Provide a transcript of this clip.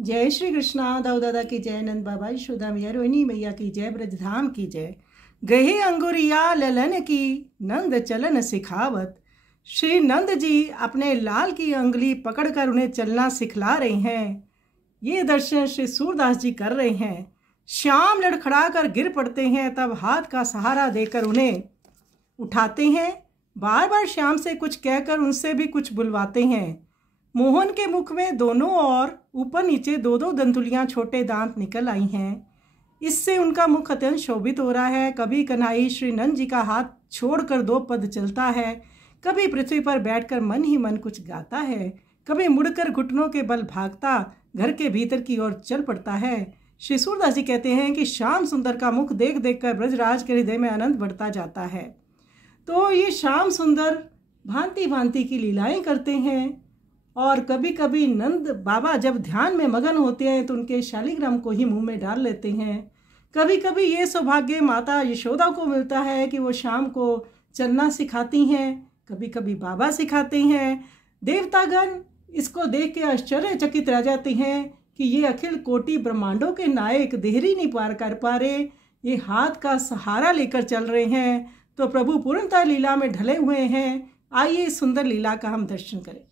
जय श्री कृष्णा। दाऊ दादा की जय, नंद बाबा यशोदा मैया, रोहिणी मैया की जय, ब्रजधाम की जय। गहे अंगुरिया ललन की नंद चलन सिखावत। श्री नंद जी अपने लाल की अंगुली पकड़कर उन्हें चलना सिखला रहे हैं। ये दर्शन श्री सूरदास जी कर रहे हैं। श्याम लड़खड़ा कर गिर पड़ते हैं, तब हाथ का सहारा देकर उन्हें उठाते हैं। बार बार श्याम से कुछ कहकर उनसे भी कुछ बुलवाते हैं। मोहन के मुख में दोनों और ऊपर नीचे दो दो दंतुलियां छोटे दांत निकल आई हैं। इससे उनका मुख अत्यंत शोभित हो रहा है। कभी कन्हई श्री नंद जी का हाथ छोड़कर दो पद चलता है, कभी पृथ्वी पर बैठकर मन ही मन कुछ गाता है, कभी मुड़कर घुटनों के बल भागता घर के भीतर की ओर चल पड़ता है। श्री सूरदास जी कहते हैं कि श्याम सुंदर का मुख देख देख कर ब्रजराज के हृदय में आनंद बढ़ता जाता है। तो ये श्याम सुंदर भांति भांति की लीलाएं करते हैं। और कभी कभी नंद बाबा जब ध्यान में मगन होते हैं तो उनके शालिग्राम को ही मुंह में डाल लेते हैं। कभी कभी ये सौभाग्य माता यशोदा को मिलता है कि वो श्याम को चलना सिखाती हैं, कभी कभी बाबा सिखाते हैं। देवतागण इसको देख के आश्चर्यचकित रह जाते हैं कि ये अखिल कोटि ब्रह्मांडों के नायक देहरी नहीं पार कर पा रहे, ये हाथ का सहारा लेकर चल रहे हैं। तो प्रभु पूर्णतः लीला में ढले हुए हैं। आइए इस सुंदर लीला का हम दर्शन करें।